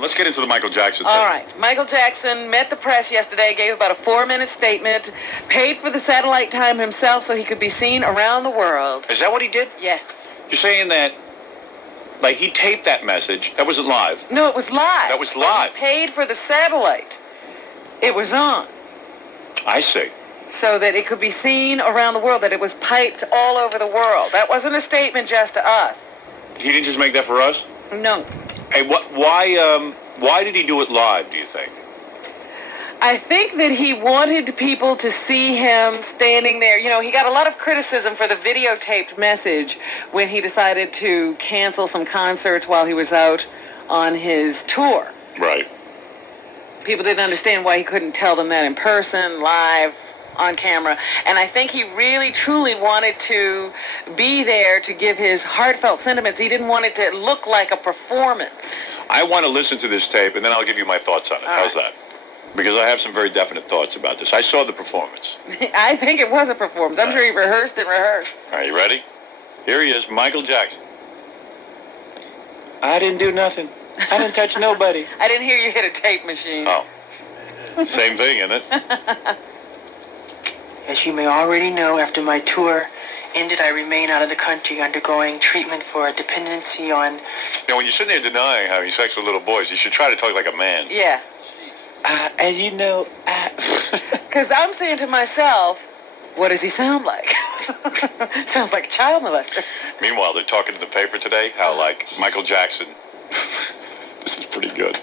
let's get into the Michael Jackson thing. All right. Michael Jackson met the press yesterday, gave about a 4-minute statement, paid for the satellite time himself so he could be seen around the world. Is that what he did? Yes. You're saying that, like, he taped that message. That wasn't live. No, it was live. That was live. But he paid for the satellite. It was on. I see. So that it could be seen around the world, that it was piped all over the world. That wasn't a statement just to us. He didn't just make that for us? No. Hey, why did he do it live, do you think? I think that he wanted people to see him standing there. You know, he got a lot of criticism for the videotaped message when he decided to cancel some concerts while he was out on his tour. Right. People didn't understand why he couldn't tell them that in person, live, on camera. And I think he really, truly wanted to be there to give his heartfelt sentiments. He didn't want it to look like a performance. I want to listen to this tape, and then I'll give you my thoughts on it. All How's right. that? Because I have some very definite thoughts about this. I saw the performance. I think it was a performance. I'm sure he rehearsed and rehearsed. All right, you ready? Here he is, Michael Jackson. I didn't do nothing. I didn't touch nobody. I didn't hear you hit a tape machine. Oh. Same thing, isn't it? As you may already know, after my tour ended, I remain out of the country undergoing treatment for a dependency on... You know, when you're sitting there denying having sex with little boys, you should try to talk like a man. Yeah. As you know, Because I'm saying to myself, what does he sound like? Sounds like a child molester. Meanwhile, they're talking to the paper today how, like, Michael Jackson... This is pretty good.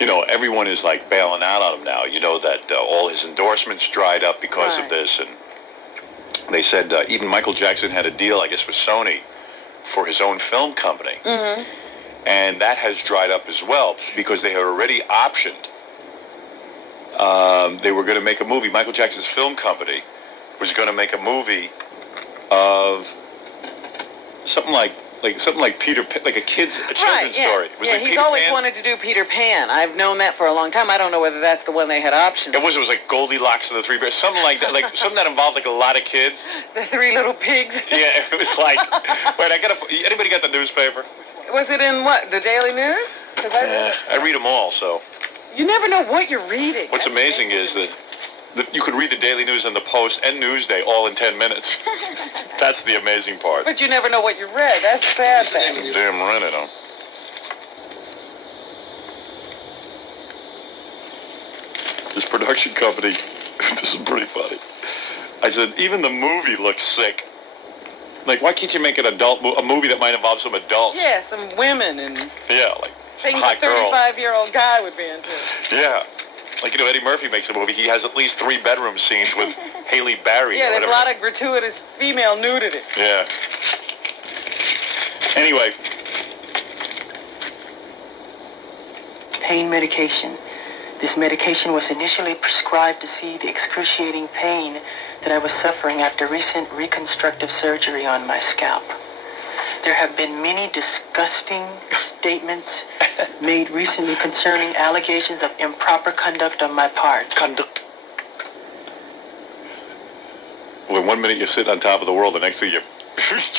You know, everyone is, like, bailing out on him now. You know that all his endorsements dried up because of this. And they said even Michael Jackson had a deal, I guess, with Sony for his own film company. Mm-hmm. And that has dried up as well because they had already optioned. They were going to make a movie. Michael Jackson's film company was going to make a movie of something like Peter, like a children's story. Was Yeah, like he's Peter always Pan? wanted to do Peter Pan. I've known that for a long time. I don't know whether that's the one they had options. It was like Goldilocks and the Three Bears, something like that, like something that involved like a lot of kids. The Three Little Pigs. Yeah, it was like. Wait, anybody got the newspaper? Was it in what? The Daily News? 'Cause I read them all, so. You never know what you're reading. What's amazing is that you could read the Daily News and the Post and Newsday all in 10 minutes. That's the amazing part. But you never know what you read. That's a sad thing. Damn right I don't. This production company, this is pretty funny. I said, even the movie looks sick. Like, why can't you make an a movie that might involve some adults? Yeah, some women and Yeah, like things hot a girl. 35-year-old guy would be into. Yeah. Like, you know, Eddie Murphy makes a movie. He has at least 3 bedroom scenes with Halle Berry. Yeah, or there's a lot of gratuitous female nudity. Yeah. Anyway. pain medication. This medication was initially prescribed to see the excruciating pain that I was suffering after recent reconstructive surgery on my scalp. There have been many disgusting statements made recently concerning allegations of improper conduct on my part. Conduct. Well, 1 minute you're sitting on top of the world, the next thing you're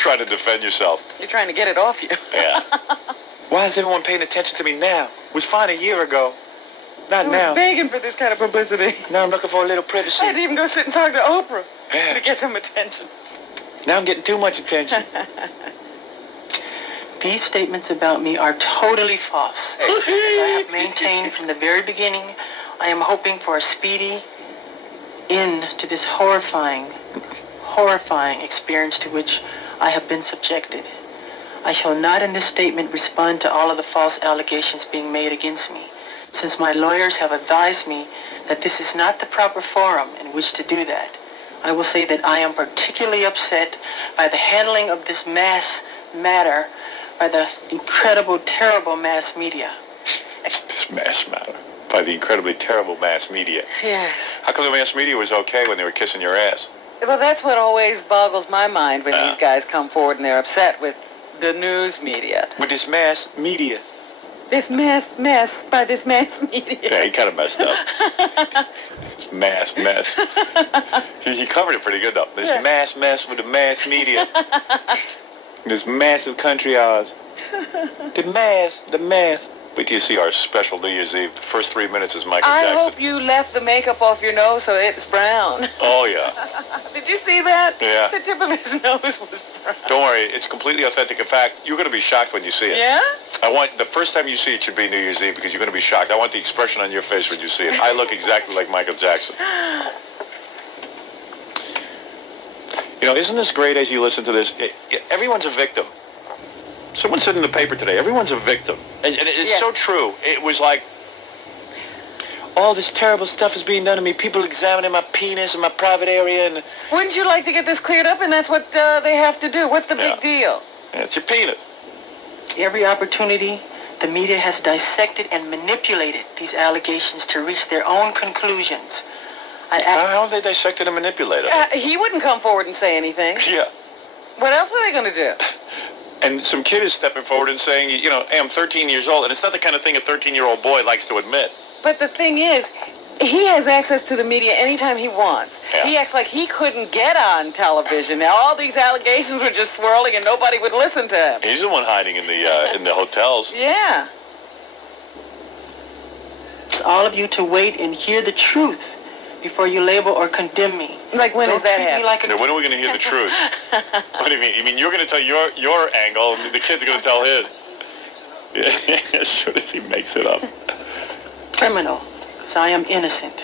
trying to defend yourself. You're trying to get it off you. Yeah. Why is everyone paying attention to me now? It was fine a year ago. Not I was now. begging for this kind of publicity. Now I'm looking for a little privacy. I had to even go sit and talk to Oprah Yeah. to get some attention. Now I'm getting too much attention. These statements about me are totally false. As I have maintained from the very beginning, I am hoping for a speedy end to this horrifying experience to which I have been subjected. I shall not in this statement respond to all of the false allegations being made against me, since my lawyers have advised me that this is not the proper forum in which to do that. I will say that I am particularly upset by the handling of this mass matter by the incredible, terrible mass media. This mass matter. By the incredibly terrible mass media. Yes. How come the mass media was okay when they were kissing your ass? Well, that's what always boggles my mind when Yeah. these guys come forward and they're upset with the news media. With this mass media. This mess by this mass media. Yeah, he kind of messed up. This mess. He covered it pretty good, though. This Yeah. mess with the mass media. This massive country ours. The mass. Wait till you see our special New Year's Eve. The first 3 minutes is Michael I Jackson. hope you left the makeup off your nose so it's brown. Oh, yeah. Did you see that? Yeah. The tip of his nose was brown. Don't worry, it's completely authentic. In fact, you're going to be shocked when you see it. Yeah? I want the first time you see it should be New Year's Eve because you're going to be shocked. I want the expression on your face when you see it. I look exactly like Michael Jackson. You know, isn't this great as you listen to this? Everyone's a victim. Someone said in the paper today, everyone's a victim. And it's so true. It was like, all this terrible stuff is being done to me. People examining my penis and my private area. And wouldn't you like to get this cleared up? And that's what they have to do. What's the big deal? Yeah, it's your penis. Every opportunity, the media has dissected and manipulated these allegations to reach their own conclusions. How have they dissected and manipulated? He wouldn't come forward and say anything. Yeah. What else were they going to do? And some kid is stepping forward and saying, you know, hey, I'm 13 years old. And it's not the kind of thing a 13-year-old boy likes to admit. But the thing is, he has access to the media anytime he wants. Yeah. He acts like he couldn't get on television. Now, all these allegations were just swirling and nobody would listen to him. He's the one hiding in the hotels. Yeah. It's all of you to wait and hear the truth before you label or condemn me. Like, when does that happen? Now, when are we going to hear the truth? What do you mean? You mean you're going to tell your angle, and the kid's going to tell his? Yeah, as soon as he makes it up. Criminal, because I am innocent.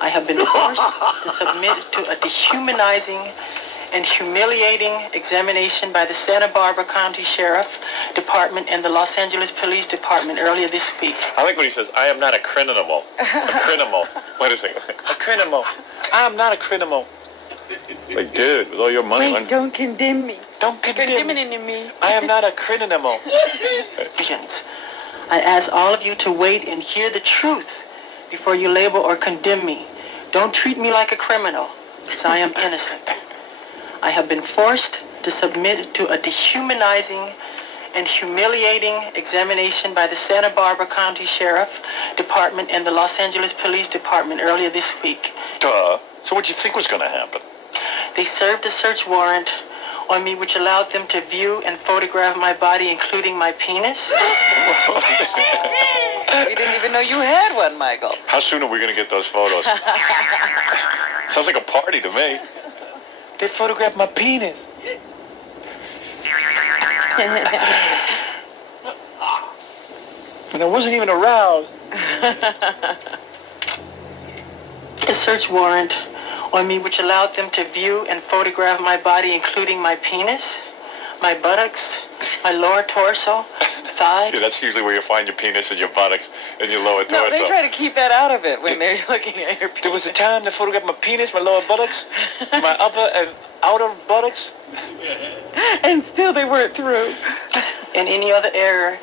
I have been forced to submit to a dehumanizing and humiliating examination by the Santa Barbara County Sheriff Department and the Los Angeles Police Department earlier this week. I like when he says, I am not a criminal. A criminal. Wait a second. A criminal. I am not a criminal. Like, dude, with all your money... Wait, don't condemn me. Don't condemn me. I am not a criminal. I ask all of you to wait and hear the truth before you label or condemn me. Don't treat me like a criminal, because I am innocent. I have been forced to submit to a dehumanizing and humiliating examination by the Santa Barbara County Sheriff Department and the Los Angeles Police Department earlier this week. Duh. So what do you think was going to happen? They served a search warrant on me which allowed them to view and photograph my body, including my penis. We didn't even know you had one, Michael. How soon are we going to get those photos? Sounds like a party to me. They photographed my penis. And I wasn't even aroused. A search warrant on me which allowed them to view and photograph my body, including my penis, my buttocks, my lower torso, thigh. Yeah, that's usually where you find your penis and your buttocks and your lower torso. No, they try to keep that out of it when they're looking at your penis. There was a time to photograph my penis, my lower buttocks, my upper and outer buttocks. And still they weren't through. And any other error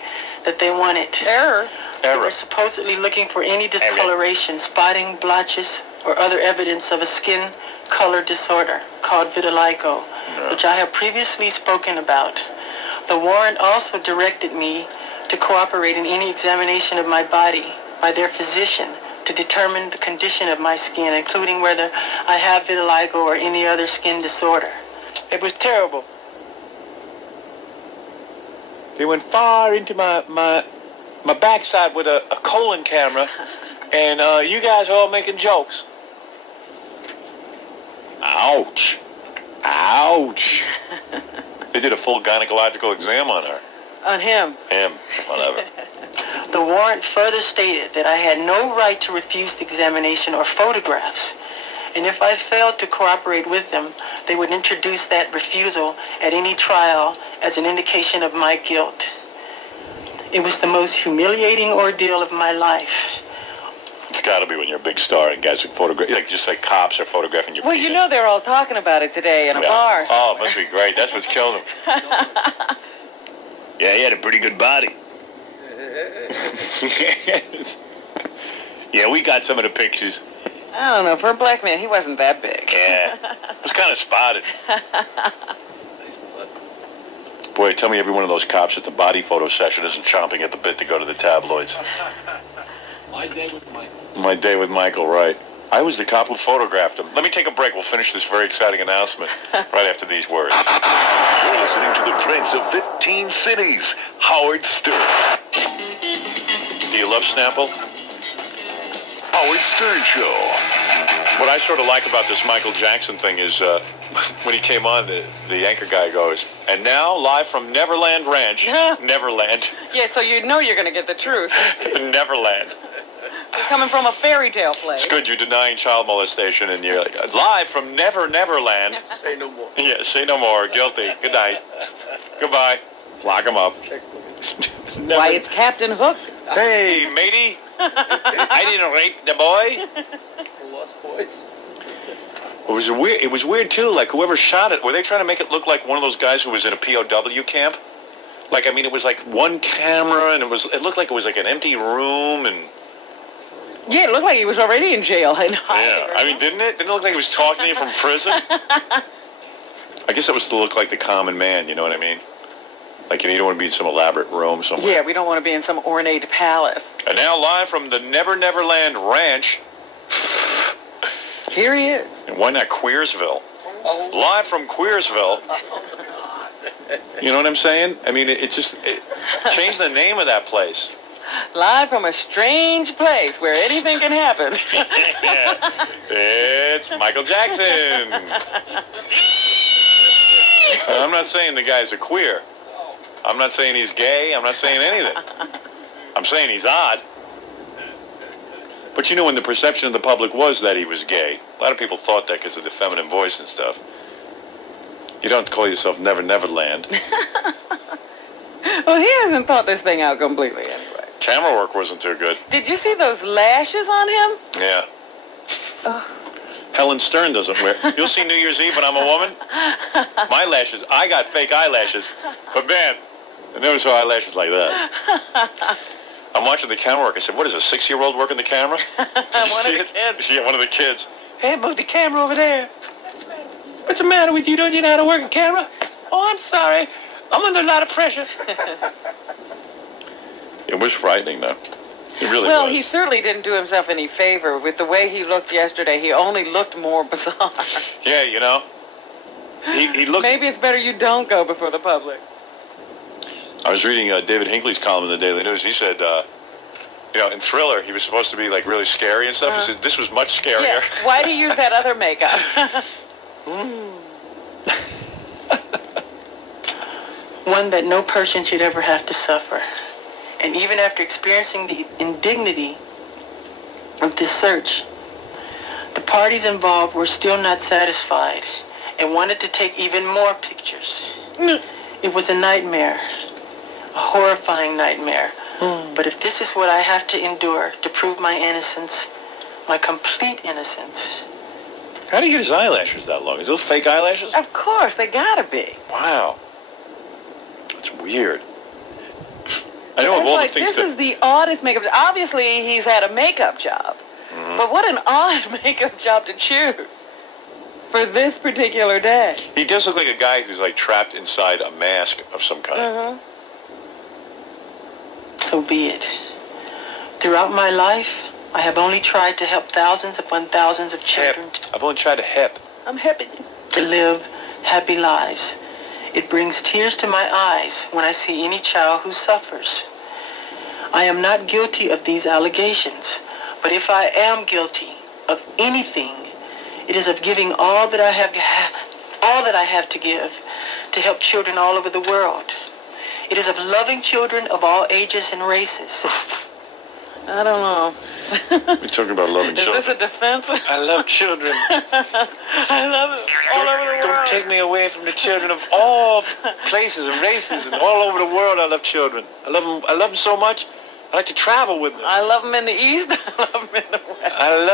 that they wanted. Error? They were supposedly looking for any discoloration, spotting, blotches, or other evidence of a skin color disorder called vitiligo, which I have previously spoken about. The warrant also directed me to cooperate in any examination of my body by their physician to determine the condition of my skin, including whether I have vitiligo or any other skin disorder. It was terrible. They went far into my backside with a colon camera, and you guys are all making jokes. Ouch. Ouch. They did a full gynecological exam on her. On him. Him. Whatever. The warrant further stated that I had no right to refuse the examination or photographs, and if I failed to cooperate with them, they would introduce that refusal at any trial as an indication of my guilt. It was the most humiliating ordeal of my life. It's got to be when you're a big star and guys who photograph, like just like cops are photographing your Well, penis. you know they're all talking about it today in a bar. Oh, it must be great. That's what's killing him. Yeah, he had a pretty good body. Yeah, we got some of the pictures. I don't know. For a black man, he wasn't that big. Yeah. It was kind of spotted. Boy, tell me every one of those cops at the body photo session isn't chomping at the bit to go to the tabloids. My day with Michael. My day with Michael, right. I was the cop who photographed him. Let me take a break. We'll finish this very exciting announcement right after these words. You're listening to the Prince of 15 Cities, Howard Stern. you love Snapple? Howard Stern Show. What I sort of like about this Michael Jackson thing is when he came on, the anchor guy goes, and now live from Neverland Ranch. Neverland. Yeah, so you know you're going to get the truth. Neverland. You're coming from a fairy tale place. It's good you're denying child molestation, and you're like, live from Neverland. Say no more. Yeah, say no more. Guilty. Good night. Goodbye. Lock him up. Why, it's Captain Hook. Hey, matey. I didn't rape the boy. Lost boys. It was weird too. Like whoever shot it, were they trying to make it look like one of those guys who was in a POW camp? Like I mean, it was like one camera, and it looked like it was like an empty room, and Yeah, it looked like he was already in jail. yeah. I mean, didn't it? Didn't it look like he was talking to you from prison? I guess it was to look like the common man. You know what I mean? Like you don't want to be in some elaborate room somewhere. Yeah, we don't want to be in some ornate palace. And now live from the Neverland Ranch. Here he is. And why not Queersville? Oh. Live from Queersville. You know what I'm saying? I mean, change the name of that place. Live from a strange place where anything can happen. It's Michael Jackson. I'm not saying the guy's a queer. I'm not saying he's gay. I'm not saying anything. I'm saying he's odd. But you know, when the perception of the public was that he was gay, a lot of people thought that because of the feminine voice and stuff. You don't call yourself Neverland. Well, he hasn't thought this thing out completely anyway. Camera work wasn't too good. Did you see those lashes on him? Yeah. Oh. Helen Stern doesn't wear. You'll see New Year's Eve when I'm a woman. My lashes, I got fake eyelashes. But man, I never saw eyelashes like that. I'm watching the camera work. I said, what is a 6-year-old working the camera? One of the kids. Yeah, one of the kids. Hey, move the camera over there. What's the matter with you? Don't you know how to work a camera? Oh, I'm sorry. I'm under a lot of pressure. It was frightening, though. It really well, was. he certainly didn't do himself any favor. With the way he looked yesterday, he only looked more bizarre. Yeah, you know. He looked... Maybe it's better you don't go before the public. I was reading David Hinckley's column in the Daily News. He said, you know, in Thriller, he was supposed to be, like, really scary and stuff. He said, this was much scarier. Yeah. Why do you use that other makeup? One that no person should ever have to suffer. And even after experiencing the indignity of this search, the parties involved were still not satisfied and wanted to take even more pictures. It was a nightmare, a horrifying nightmare. But if this is what I have to endure to prove my innocence, my complete innocence. How do you get his eyelashes that long? Is those fake eyelashes? Of course, they gotta be. Wow. That's weird. I know of all like, the things this is the oddest makeup. Obviously, he's had a makeup job. Mm-hmm. But what an odd makeup job to choose for this particular day. He does look like a guy who's like trapped inside a mask of some kind. Mm-hmm. So be it. Throughout my life, I have only tried to help thousands upon thousands of children I've only tried to help. I'm happy to live happy lives. It brings tears to my eyes when I see any child who suffers. I am not guilty of these allegations, but if I am guilty of anything, it is of giving all that I have to give to help children all over the world. It is of loving children of all ages and races. I don't know. We're talking about loving children. Is this a defense? I love children. I love it all over the world. Don't take me away from the children of all places and races and all over the world. I love children. I love them so much. I like to travel with them. I love them in the East. I love them in the West. I love